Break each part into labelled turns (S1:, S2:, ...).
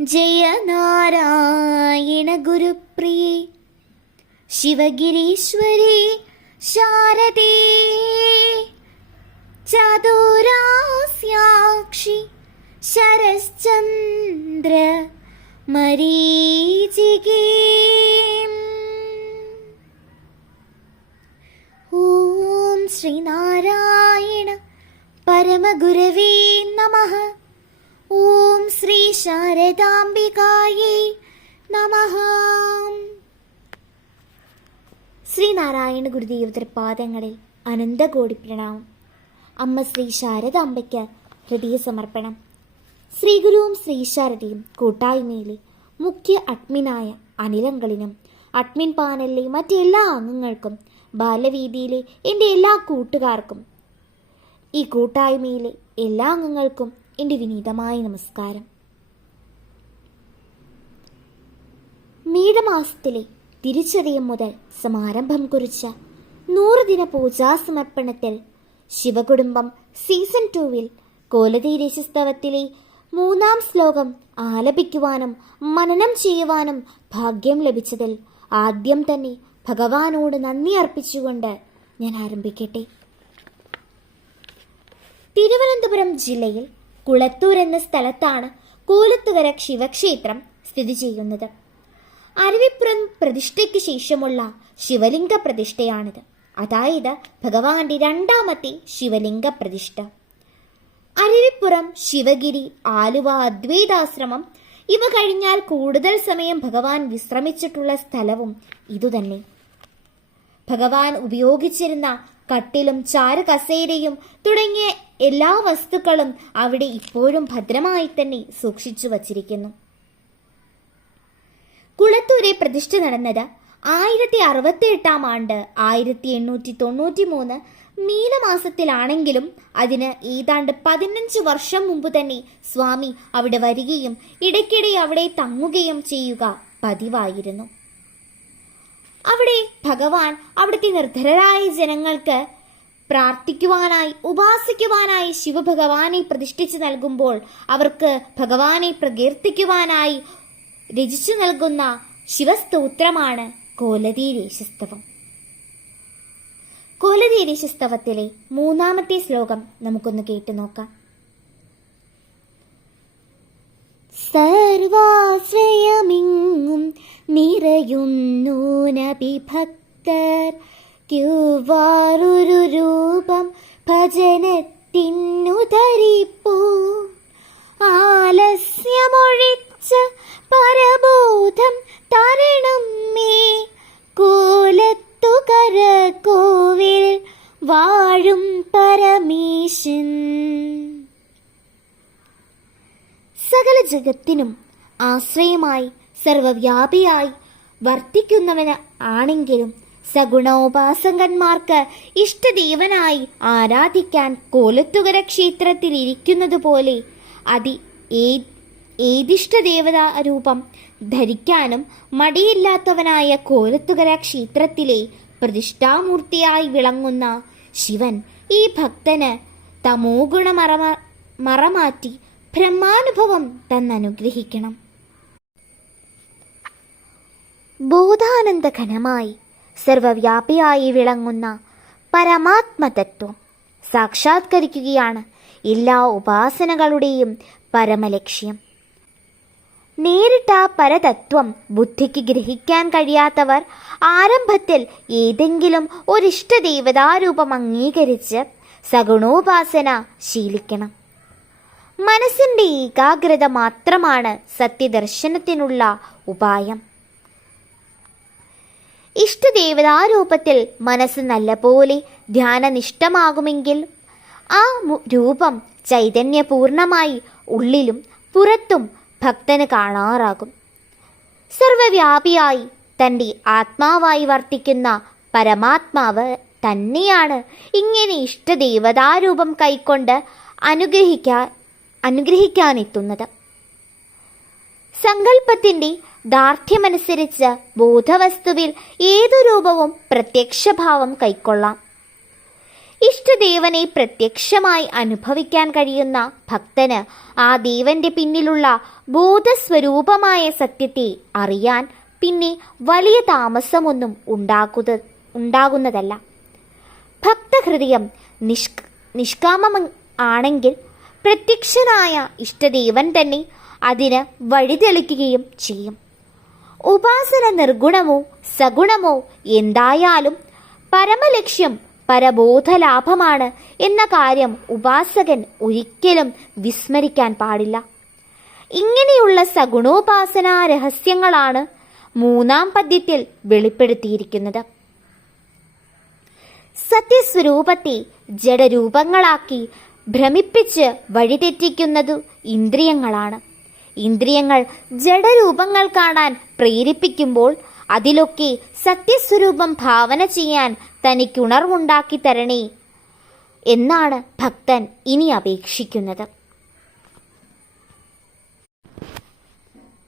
S1: ജയനാരായണ ഗുരുപ്രിയ ശിവഗിരീശ്വരി ശാരദീ. ചതുരാസ്യാക്ഷി ശരശ്ചന്ദ്ര മരീചികി. ഓം ശ്രീനാരായണ പരമഗുരവേ നമ. ഓം ശ്രീ ശാരദാംബികായേ നമഃ. ശ്രീനാരായണ പാദങ്ങളിൽ അനന്തകോടി പ്രണാമം. അമ്മ ശ്രീ ശാരദാംബയ്ക്ക് ഹൃദയ സമർപ്പണം ശ്രീഗുരുവും ശ്രീ ശാരദയും കൂട്ടായ്മയിലെ മുഖ്യ അഡ്മിനായ അനിലങ്ങളിലും അഡ്മിൻ പാനലിലെ മറ്റെല്ലാ അംഗങ്ങൾക്കും ബാലവീതിയിലെ എന്റെ എല്ലാ കൂട്ടുകാർക്കും ഈ കൂട്ടായ്മയിലെ എല്ലാ അംഗങ്ങൾക്കും എന്റെ വിനീതമായ നമസ്കാരം. മീതമാസത്തിലെ തിരിച്ചറിയം മുതൽ സമാരംഭം കുറിച്ച നൂറ് ദിന പൂജാ സമർപ്പണത്തിൽ ശിവകുടുംബം സീസൺ ടൂവിൽ കോലതീരശസ്തവത്തിലെ മൂന്നാം ശ്ലോകം ആലപിക്കുവാനും മനനം ചെയ്യുവാനും ഭാഗ്യം ലഭിച്ചതിൽ ആദ്യം തന്നെ ഭഗവാനോട് നന്ദി അർപ്പിച്ചുകൊണ്ട് ഞാൻ ആരംഭിക്കട്ടെ. തിരുവനന്തപുരം ജില്ലയിൽ കുളത്തൂർ എന്ന സ്ഥലത്താണ് കൂലത്തുകര ശിവക്ഷേത്രം സ്ഥിതി ചെയ്യുന്നത്. അരുവിപ്പുറം പ്രതിഷ്ഠയ്ക്ക് ശേഷമുള്ള ശിവലിംഗ പ്രതിഷ്ഠയാണിത്. അതായത് ഭഗവാന്റെ രണ്ടാമത്തെ ശിവലിംഗ പ്രതിഷ്ഠ. അരുവിപ്പുറം ശിവഗിരി ആലുവ അദ്വൈതാശ്രമം ഇവ കഴിഞ്ഞാൽ കൂടുതൽ സമയം ഭഗവാൻ വിശ്രമിച്ചിട്ടുള്ള സ്ഥലവും ഇതുതന്നെ. ഭഗവാൻ ഉപയോഗിച്ചിരുന്ന കട്ടിലും ചാരുകസേരയും തുടങ്ങിയ എല്ലാ വസ്തുക്കളും അവിടെ ഇപ്പോഴും ഭദ്രമായി തന്നെ സൂക്ഷിച്ചു വച്ചിരിക്കുന്നു. കുളത്തൂരെ പ്രതിഷ്ഠ നടന്നത് ആയിരത്തി അറുപത്തി എട്ടാം ആണ്ട് ആയിരത്തി എണ്ണൂറ്റി തൊണ്ണൂറ്റി മൂന്ന് മീനമാസത്തിലാണെങ്കിലും അതിന് ഏതാണ്ട് പതിനഞ്ച് വർഷം മുമ്പ് തന്നെ സ്വാമി അവിടെ വരികയും ഇടയ്ക്കിടെ അവിടെ തങ്ങുകയും ചെയ്യുക പതിവായിരുന്നു. അവിടെ ഭഗവാൻ അവിടുത്തെ നിർധരരായ ജനങ്ങൾക്ക് പ്രാർത്ഥിക്കുവാനായി ഉപാസിക്കുവാനായി ശിവഭഗവാനെ പ്രതിഷ്ഠിച്ചു നൽകുമ്പോൾ അവർക്ക് ഭഗവാനെ പ്രകീർത്തിക്കുവാനായി രചിച്ചു നൽകുന്ന ശിവസ്തോത്രമാണ് കോലതീരേശസ്തവം കോലതീരേശസ്തവത്തിലെ മൂന്നാമത്തെ ശ്ലോകം നമുക്കൊന്ന് കേട്ടു നോക്കാം. സർവാശ്രയമിങ്ങും നിറയുന്നു നബിഭക്തർ ക്യൂവാറൊരു രൂപം ഭജനത്തിന്നു ധരിപ്പൂ ആലസ്യമൊഴിച്ച് പരബോധം തരണം മേ കോലത്തുകര കോവിൽ വാഴും പരമേശൻ. സകല ജഗത്തിനും ആശ്രയമായി സർവവ്യാപിയായി വർത്തിക്കുന്നവന് ആണെങ്കിലും സഗുണോപാസകന്മാർക്ക് ഇഷ്ടദേവനായി ആരാധിക്കാൻ കോലത്തുകര ക്ഷേത്രത്തിൽ ഇരിക്കുന്നതുപോലെ അതി ഏതിഷ്ടദേവതാ രൂപം ധരിക്കാനും മടിയില്ലാത്തവനായ കോലത്തുകര ക്ഷേത്രത്തിലെ പ്രതിഷ്ഠാമൂർത്തിയായി വിളങ്ങുന്ന ശിവൻ ഈ ഭക്തന് തമോഗുണ മറമാറ്റി ബ്രഹ്മാനുഭവം തന്നനുഗ്രഹിക്കണം. ബോധാനന്ദഘനമായി സർവവ്യാപിയായി വിളങ്ങുന്ന പരമാത്മതത്വം സാക്ഷാത്കരിക്കുകയാണ് എല്ലാ ഉപാസനകളുടെയും പരമലക്ഷ്യം. നേരിട്ട പരതത്വം ബുദ്ധിക്ക് ഗ്രഹിക്കാൻ കഴിയാത്തവർ ആരംഭത്തിൽ ഏതെങ്കിലും ഒരിഷ്ടദേവതാരൂപം അംഗീകരിച്ച് സഗുണോപാസന ശീലിക്കണം. മനസ്സിന്റെ ഏകാഗ്രത മാത്രമാണ് സത്യദർശനത്തിനുള്ള ഉപായം. ഇഷ്ടദേവതാരൂപത്തിൽ മനസ്സ് നല്ലപോലെ ധ്യാനനിഷ്ഠമാകുമെങ്കിൽ ആ രൂപം ചൈതന്യപൂർണമായി ഉള്ളിലും പുറത്തും ഭക്തന് കാണാറാകും. സർവവ്യാപിയായി തന്റെ ആത്മാവായി വർത്തിക്കുന്ന പരമാത്മാവ് തന്നെയാണ് ഇങ്ങനെ ഇഷ്ടദേവതാരൂപം കൈക്കൊണ്ട് അനുഗ്രഹിക്കാൻ അനുഗ്രഹിക്കാനെത്തുന്നത്. സങ്കല്പത്തിന്റെ ദാർഢ്യമനുസരിച്ച് ബോധവസ്തുവിൽ ഏതു രൂപവും പ്രത്യക്ഷഭാവം കൈക്കൊള്ളാം. ഇഷ്ടദേവനെ പ്രത്യക്ഷമായി അനുഭവിക്കാൻ കഴിയുന്ന ഭക്തന് ആ ദേവന്റെ പിന്നിലുള്ള ബോധസ്വരൂപമായ സത്യത്തെ അറിയാൻ പിന്നെ വലിയ താമസമൊന്നും ഉണ്ടാകുത ഉണ്ടാകുന്നതല്ല. ഭക്തഹൃദയം നിഷ്ക നിഷ്കാമം ആണെങ്കിൽ പ്രത്യക്ഷനായ ഇഷ്ടദേവൻ തന്നെ അതിന് വഴിതെളിക്കുകയും ചെയ്യും. ഉപാസന നിർഗുണമോ സഗുണമോ എന്തായാലും പരമലക്ഷ്യം പരബോധലാഭമാണ് എന്ന കാര്യം ഉപാസകൻ ഒരിക്കലും വിസ്മരിക്കാൻ പാടില്ല. ഇങ്ങനെയുള്ള സഗുണോപാസനാ രഹസ്യങ്ങളാണ് മൂന്നാം പദ്യത്തിൽ വെളിപ്പെടുത്തിയിരിക്കുന്നത്. സത്യസ്വരൂപത്തെ ജഡരൂപങ്ങളാക്കി ഭ്രമിപ്പിച്ച് വഴിതെറ്റിക്കുന്നതു ഇന്ദ്രിയങ്ങളാണ്. ഇന്ദ്രിയങ്ങൾ ജഡരൂപങ്ങൾ കാണാൻ പ്രേരിപ്പിക്കുമ്പോൾ അതിലൊക്കെ സത്യസ്വരൂപം ഭാവന ചെയ്യാൻ തനിക്കുണർവുണ്ടാക്കി തരണേ എന്നാണ് ഭക്തൻ ഇനി അപേക്ഷിക്കുന്നത്.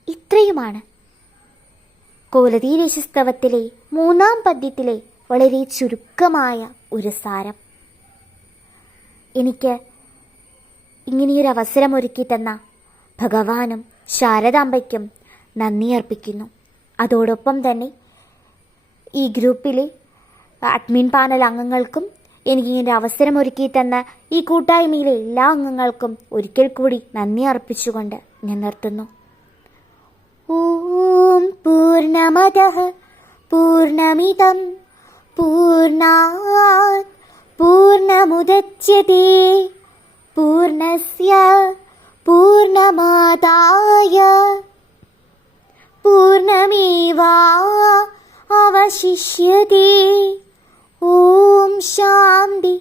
S1: ഇത്രയുമാണ്. കോലതീരശസ്തവത്തിലെ മൂന്നാം പദ്യത്തിലെ വളരെ ചുരുക്കമായ ഒരു സാരം. എനിക്ക് ഇങ്ങനെയൊരു അവസരം ഒരുക്കി തന്ന ഭഗവാനും ശാരദാംബയ്ക്കും നന്ദി അർപ്പിക്കുന്നു. അതോടൊപ്പം തന്നെ ഈ ഗ്രൂപ്പിലെ അഡ്മിൻ പാനൽ അംഗങ്ങൾക്കും എനിക്ക് ഇങ്ങനെ അവസരം ഒരുക്കി തന്ന ഈ കൂട്ടായ്മയിലെ എല്ലാ അംഗങ്ങൾക്കും ഒരിക്കൽ കൂടി നന്ദി അർപ്പിച്ചുകൊണ്ട് ഞാൻ നിർത്തുന്നു. ഓം പൂർണമത പൂർണമിതം പൂർണ പൂർണമുദച്യത്തെ പൂർണസ്യ पूर्णमादाय पूर्णमेवा अवशिष्यते ॐ शान्ति